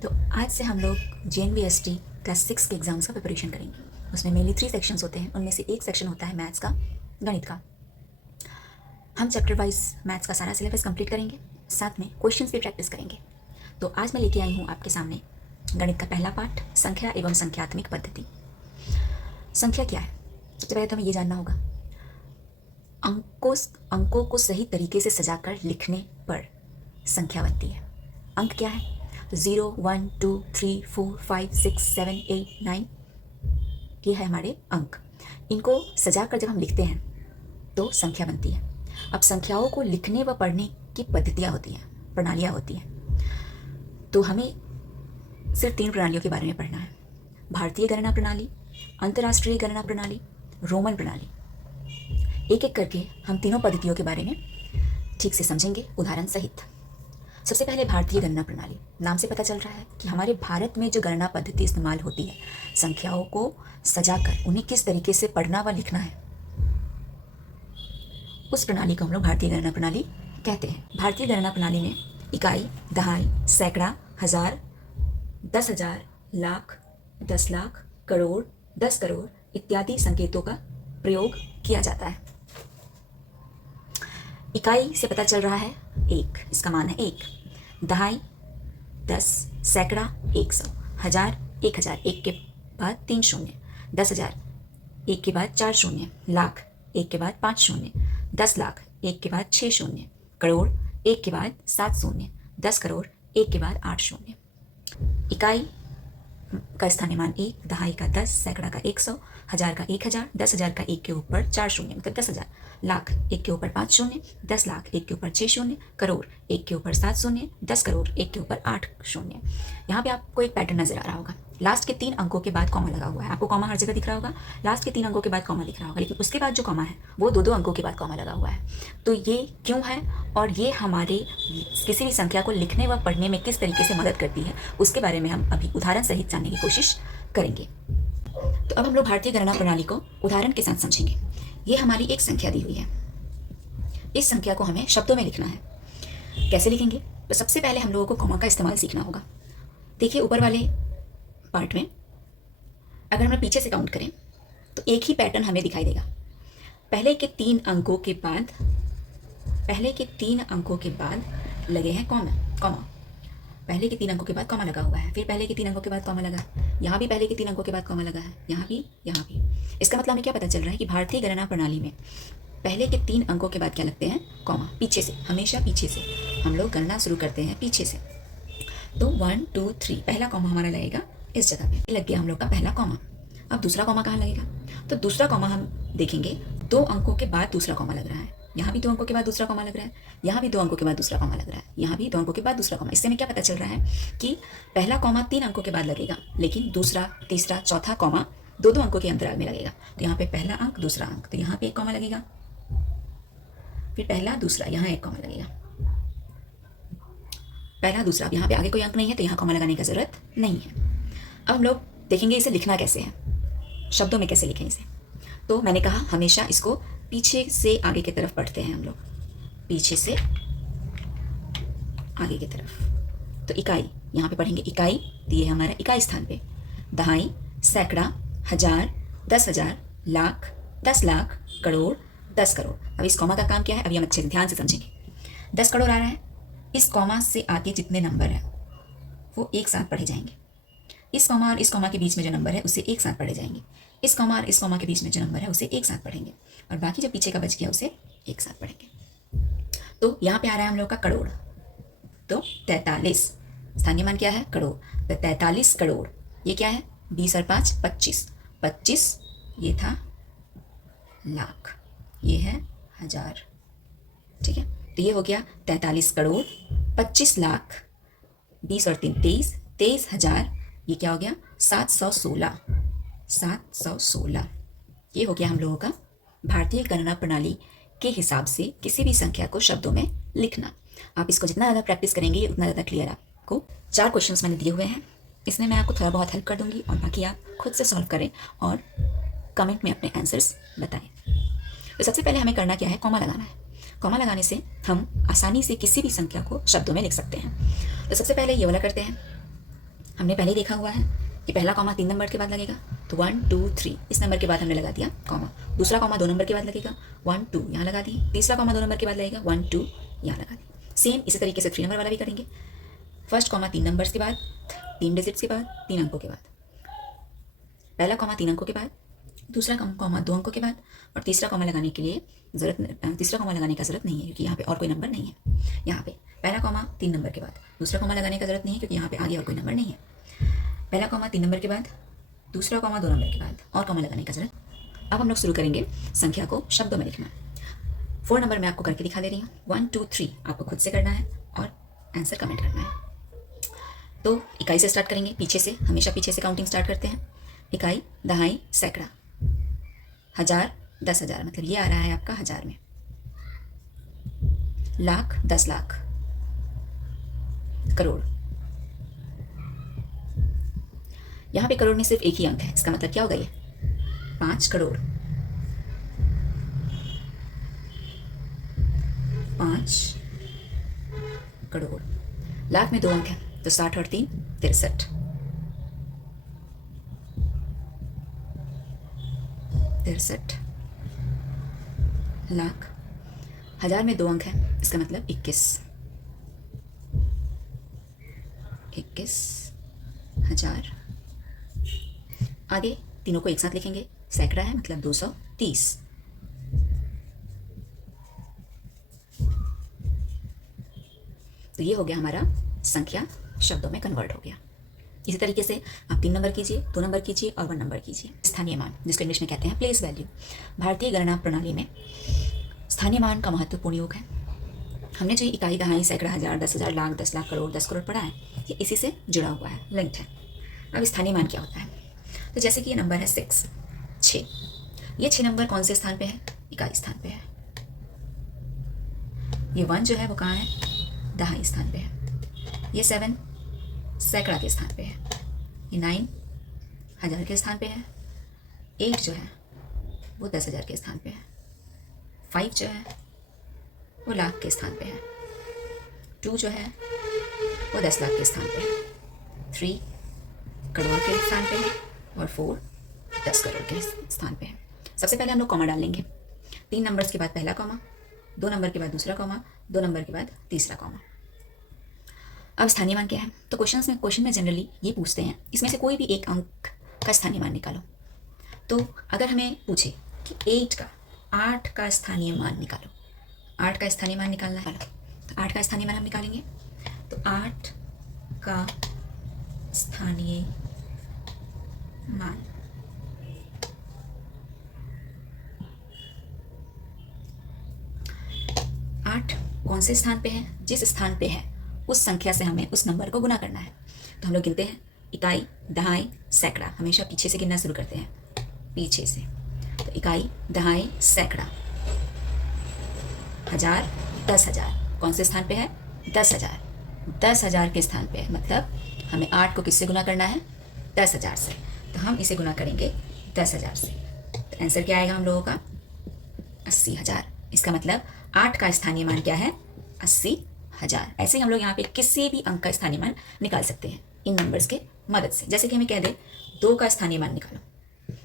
तो आज से हम लोग JNVST क्लास 6 के एग्ज़ाम्स का प्रिपरेशन करेंगे। उसमें मेनली 3 सेक्शंस होते हैं, उनमें से एक सेक्शन होता है मैथ्स का, गणित का। हम चैप्टर वाइज मैथ्स का सारा सिलेबस कंप्लीट करेंगे, साथ में क्वेश्चंस भी प्रैक्टिस करेंगे। तो आज मैं लेके आई हूँ आपके सामने गणित का पहला पार्ट, संख्या एवं संख्यात्मक पद्धति। संख्या क्या है? सबसे पहले तो हमें ये जानना होगा, अंकों को सही तरीके से सजाकर लिखने पर संख्या बनती है। अंक क्या है? 0, 1, 2, 3, 4, 5, 6, 7, 8, 9, ये है हमारे अंक। इनको सजाकर जब हम लिखते हैं तो संख्या बनती है। अब संख्याओं को लिखने व पढ़ने की पद्धतियाँ होती हैं, प्रणालियाँ होती हैं। तो हमें सिर्फ 3 प्रणालियों के बारे में पढ़ना है: भारतीय गणना प्रणाली, अंतर्राष्ट्रीय गणना प्रणाली, रोमन प्रणाली। एक एक करके हम तीनों पद्धतियों के बारे में ठीक से समझेंगे, उदाहरण सहित। सबसे पहले भारतीय गणना प्रणाली। नाम से पता चल रहा है कि हमारे भारत में जो गणना पद्धति इस्तेमाल होती है, संख्याओं को सजाकर उन्हें किस तरीके से पढ़ना व लिखना है, उस प्रणाली को हम लोग भारतीय गणना प्रणाली कहते हैं। भारतीय गणना प्रणाली में इकाई, दहाई, सैकड़ा, हजार, 10,000, लाख, 10 लाख, करोड़, 10 करोड़ इत्यादि संकेतों का प्रयोग किया जाता है। इकाई से पता चल रहा है 1, इसका मान है 1। दहाई 10, सैकड़ा 100, हजार 1000, 1 के बाद 3 शून्य, 10,000 1 के बाद 4 शून्य, लाख 1 के बाद 5 शून्य, 10 लाख 1 के बाद 6 शून्य, करोड़ 1 के बाद 7 शून्य, 10 करोड़ 1 के बाद 8 शून्य। इकाई का स्थानीय मान 1, दहाई का 10, सैकड़ा का 100, हजार का 1000, 10,000 का 1 के ऊपर 4 शून्य मतलब 10,000, लाख 1 के ऊपर 5 शून्य, 10 लाख 1 के ऊपर 6 शून्य, करोड़ 1 के ऊपर 7 शून्य, 10 करोड़ 1 के ऊपर 8 शून्य। यहाँ पे आपको एक पैटर्न नजर आ रहा होगा, लास्ट के 3 अंकों के बाद कॉमा लगा हुआ है। आपको कॉमा हर जगह दिख रहा होगा, लास्ट के 3 अंकों के बाद कॉमा दिख रहा होगा, लेकिन उसके बाद जो कॉमा है वो 2-2 अंकों के बाद कॉमा लगा हुआ है। तो ये क्यों है और ये हमारे किसी भी संख्या को लिखने व पढ़ने में किस तरीके से मदद करती है, उसके बारे में हम अभी उदाहरण सहित जानने की कोशिश करेंगे। तो अब हम लोग भारतीय गणना प्रणाली को उदाहरण के साथ समझेंगे। ये हमारी एक संख्या दी हुई है, इस संख्या को हमें शब्दों में लिखना है। कैसे लिखेंगे? तो सबसे पहले हम लोगों को कॉमा का इस्तेमाल सीखना होगा। देखिए ऊपर वाले पार्ट में अगर हम पीछे से काउंट करें तो एक ही पैटर्न हमें दिखाई देगा। पहले के 3 अंकों के बाद लगे हैं कॉमा। पहले के 3 अंकों के बाद कॉमा लगा हुआ है, फिर पहले के 3 अंकों के बाद कॉमा लगा, यहाँ भी पहले के 3 अंकों के बाद कॉमा लगा है, यहाँ भी। इसका मतलब हमें क्या पता चल रहा है कि भारतीय गणना प्रणाली में पहले के 3 अंकों के बाद क्या लगते हैं? कॉमा। पीछे से, हमेशा पीछे से हम लोग गणना शुरू करते हैं, पीछे से। तो 1, 2, 3 पहला कॉमा हमारा लगेगा इस जगह पे, लग गया हम लोग का पहला कॉमा। अब दूसरा कॉमा कहाँ लगेगा? तो दूसरा कॉमा हम देखेंगे 2 अंकों के बाद दूसरा कॉमा लग रहा है, यहाँ भी 2 अंकों के बाद दूसरा कॉमा लग रहा है, यहाँ भी 2 अंकों के बाद दूसरा कॉमा लग रहा है, यहाँ भी 2 अंकों के बाद दूसरा कॉमा। इससे हमें क्या पता चल रहा है कि पहला कॉमा 3 अंकों के बाद लगेगा, लेकिन दूसरा, तीसरा, चौथा कॉमा 2-2 अंकों के अंतराल में लगेगा। तो यहाँ पे पहला अंक, दूसरा अंक, तो यहाँ पे एक कॉमा लगेगा, फिर पहला, दूसरा, यहाँ एक कॉमा लगेगा, पहला, दूसरा। अब यहाँ पे आगे कोई अंक नहीं है तो यहाँ कॉमा लगाने की जरूरत नहीं है। अब हम लोग देखेंगे इसे लिखना कैसे है, शब्दों में कैसे लिखें इसे। तो मैंने कहा हमेशा इसको पीछे से आगे की तरफ पढ़ते हैं हम लोग, पीछे से आगे की तरफ। तो इकाई यहाँ पे पढ़ेंगे इकाई, तो ये हमारा इकाई स्थान पे। दहाई, सैकड़ा, हजार, 10,000, लाख, 10 लाख, करोड़, 10 करोड़। अब इस कॉमा का काम क्या है, अभी हम अच्छे से ध्यान से समझेंगे। 10 करोड़ आ रहा है, इस कॉमा से आगे जितने नंबर हैं वो एक साथ पढ़े जाएंगे। इस कॉमा और इस कॉमा के बीच में जो नंबर है उसे एक साथ पढ़े जाएंगे। इस कॉमा और इस कॉमा के बीच में जो नंबर है उसे एक साथ पढ़ेंगे, और बाकी जो पीछे का बच गया उसे एक साथ पढ़ेंगे। तो यहाँ पे आ रहा है हम लोग का करोड़, तो 43, स्थानीय मान क्या है? करोड़। तो 43 करोड़, ये क्या है? 20 और 5 25, 25 ये था लाख, ये है हजार। ठीक है, तो ये हो गया 43 करोड़, 25 लाख, 20 और 3 23, 23,000, ये क्या हो गया? 716, 716। ये हो गया हम लोगों का भारतीय गणना प्रणाली के हिसाब से किसी भी संख्या को शब्दों में लिखना। आप इसको जितना ज़्यादा प्रैक्टिस करेंगे उतना ज़्यादा क्लियर आपको। 4 क्वेश्चंस मैंने दिए हुए हैं, इसमें मैं आपको थोड़ा बहुत हेल्प कर दूंगी और बाकी आप खुद से सॉल्व करें और कमेंट में अपने आंसर्स बताएं। तो सबसे पहले हमें करना क्या है? कॉमा लगाना है। कॉमा लगाने से हम आसानी से किसी भी संख्या को शब्दों में लिख सकते हैं। तो सबसे पहले ये वाला करते हैं, हमने पहले ही देखा हुआ है कि पहला कॉमा 3 नंबर के बाद लगेगा, तो 1 2 3 इस नंबर के बाद हमने लगा दिया कॉमा। दूसरा कॉमा 2 नंबर के बाद लगेगा, 1 2 यहाँ लगा दिए। तीसरा कॉमा 2 नंबर के बाद लगेगा, 1 2 यहाँ लगा दिए। सेम इसी तरीके से 3 नंबर वाला भी करेंगे। फर्स्ट कॉमा 3 नंबर्स के बाद, 3 डिजिट्स के बाद, 3 अंकों के बाद। पहला कॉमा 3 अंकों के बाद, दूसरा कॉमा 2 अंकों के बाद, और तीसरा कॉमा लगाने के लिए तीसरा कॉमा लगाने का ज़रूरत नहीं है क्योंकि यहाँ पे और कोई नंबर नहीं है। यहाँ पे पहला कॉमा 3 नंबर के बाद, दूसरा कॉमा लगाने का ज़रूरत नहीं है क्योंकि यहाँ पे आगे और कोई नंबर नहीं है। पहला कॉमा 3 नंबर के बाद, दूसरा कॉमा 2 नंबर के बाद, और कॉमा लगाने का ज़रूरत। अब हम लोग शुरू करेंगे संख्या को शब्दों में लिखना। 4 नंबर मैं आपको करके दिखा दे रही हूँ। 1 2 3 आपको खुद से करना है और आंसर कमेंट करना है। तो इकाई से स्टार्ट करेंगे, पीछे से, हमेशा पीछे से काउंटिंग स्टार्ट करते हैं। इकाई, दहाई, सैकड़ा, हजार, 10,000, मतलब ये आ रहा है आपका हजार में। लाख, 10 लाख, करोड़। यहाँ पे करोड़ में सिर्फ एक ही अंक है, इसका मतलब क्या होगा ये? 5 करोड़। 5 करोड़। लाख में 2 अंक है तो 60 और 3 63। 63 लाख। हजार में 2 अंक है, इसका मतलब 21। 21,000। आगे तीनों को एक साथ लिखेंगे, सैकड़ा है मतलब 230। तो ये हो गया हमारा संख्या शब्दों में कन्वर्ट हो गया। इसी तरीके से आप 3 नंबर कीजिए, 2 नंबर कीजिए और 1 नंबर कीजिए। स्थानीय मान, जिसको इंग्लिश में कहते हैं प्लेस वैल्यू। भारतीय गणना प्रणाली में स्थानीय मान का महत्वपूर्ण योग है। हमने जो इकाई, दहाई, सैकड़ा, हजार, 10,000, लाख, 10 लाख, करोड़, 10 करोड़ पढ़ा है, ये इसी से जुड़ा हुआ है, लिंक्ड है। अब स्थानीय मान क्या होता है? तो जैसे कि ये नंबर है 6। ये 6 नंबर कौन से स्थान पे है? इकाई स्थान पे है। ये 1 जो है वो कहाँ है? दहाई स्थान पे है। ये 7 सैकड़ा के स्थान पे है। ये 9 हजार के स्थान पे है। 8 जो है वो 10,000 के स्थान पे है। 5 जो है वो लाख के स्थान पे है। 2 जो है वो 10 लाख के स्थान पे है। 3 करोड़ के स्थान पे है और 4 10 करोड़ के स्थान पे है। सबसे पहले हम लोग कॉमा डाल लेंगे। 3 नंबर्स के बाद पहला कॉमा, 2 नंबर के बाद दूसरा कॉमा, 2 नंबर के बाद तीसरा कॉमा। अब स्थानीय मान क्या है? तो क्वेश्चन में जनरली ये पूछते हैं, इसमें से कोई भी एक अंक का स्थानीय मान निकालो। तो अगर हमें पूछे कि 8 का स्थानीय मान निकालो, 8 का स्थानीय मान निकालना है, तो 8 का स्थानीय मान हम निकालेंगे। तो 8 का स्थानीय मान, आठ कौन से स्थान पे है? जिस स्थान पे है उस संख्या से हमें उस नंबर को गुना करना है। तो हम लोग गिनते हैं, इकाई, दहाई, सैकड़ा। हमेशा पीछे से गिनना शुरू करते हैं, पीछे से। तो इकाई, दहाई, सैकड़ा, हजार, 10,000 कौन से स्थान पे है? 10,000। 10,000 के स्थान पे है, मतलब हमें 8 को किससे गुना करना है? 10,000 से। तो हम इसे गुना करेंगे 10,000 से। तो आंसर क्या आएगा हम लोगों का? 80,000। इसका मतलब 8 का स्थानीय मान क्या है? 80,000। ऐसे ही हम लोग यहाँ पे किसी भी अंक का स्थानीय मान निकाल सकते हैं इन नंबर्स के मदद से। जैसे कि हमें कह दे 2 का स्थानीय मान निकालो,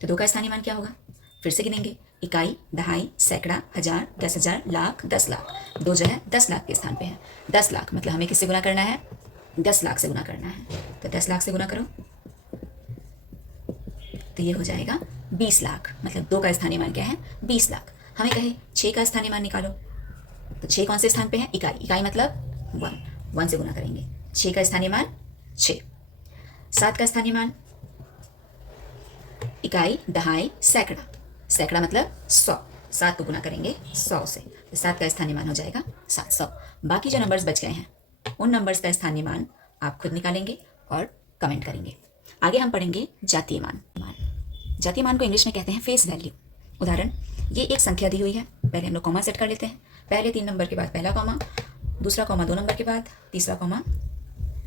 तो 2 का स्थानीय मान क्या होगा? फिर से गिनेंगे, इकाई, दहाई, सैकड़ा, हजार, 10,000, लाख, 10 लाख। 2 जो है 10 लाख के स्थान पे है। 10 लाख मतलब हमें किससे गुना करना है? 10 लाख से गुना करना है। तो 10 लाख से गुना करो तो ये हो जाएगा 20 लाख। मतलब 2 का स्थानीय मान क्या है? 20 लाख। हमें कहे 6 का स्थानीय मान निकालो, तो 6 कौन से स्थान पे है? इकाई। इकाई मतलब 1 से गुना करेंगे। 6 का स्थानीय मान 6। 7 का स्थानीय मान, इकाई, दहाई, सैकड़ा। सैकड़ा मतलब 100। 7 को गुना करेंगे 100 से, तो 7 का स्थानीय मान हो जाएगा 700। बाकी जो नंबर्स बच गए हैं उन नंबर्स का स्थानीय मान आप खुद निकालेंगे और कमेंट करेंगे। आगे हम पढ़ेंगे जातीय मान। जातीय मान को इंग्लिश में कहते हैं फेस वैल्यू। उदाहरण, ये एक संख्या दी हुई है, पहले हम लोग कॉमा सेट कर लेते हैं। पहले 3 नंबर के बाद पहला कॉमा, दूसरा कॉमा 2 नंबर के बाद, तीसरा कॉमा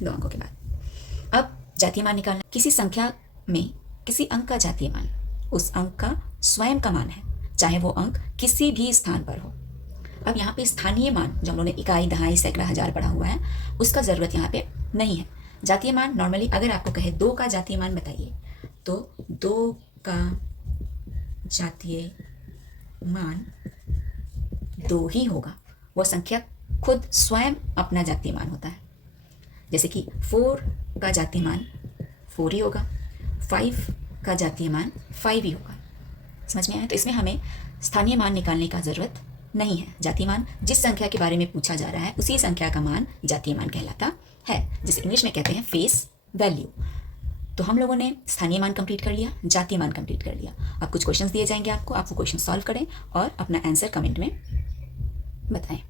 2 अंकों के बाद। अब जातीय मान निकालना, किसी संख्या में किसी अंक का जातीय मान उस अंक का स्वयं का मान है, चाहे वो अंक किसी भी स्थान पर हो। अब यहाँ पे स्थानीय मान जो हम लोगों ने इकाई, दहाई, सैकड़ा, हजार पढ़ा हुआ है, उसका ज़रूरत यहाँ पे नहीं है। जातीय मान नॉर्मली अगर आपको कहे 2 का जातीय मान बताइए, तो 2 का जातीय मान 2 ही होगा। वो संख्या खुद स्वयं अपना जातीय मान होता है। जैसे कि 4 का जातीय मान 4 ही होगा, 5 का जातीय मान 5 ही होगा। समझ में आया? तो इसमें हमें स्थानीय मान निकालने का ज़रूरत नहीं है। जातीय मान जिस संख्या के बारे में पूछा जा रहा है उसी संख्या का मान जातीय मान कहलाता है, जिसे इंग्लिश में कहते हैं फेस वैल्यू। तो हम लोगों ने स्थानीय मान कंप्लीट कर लिया, जातीय मान कंप्लीट कर लिया। अब कुछ क्वेश्चंस दिए जाएंगे आपको, आप वो क्वेश्चन सॉल्व करें और अपना आंसर कमेंट में बताएं।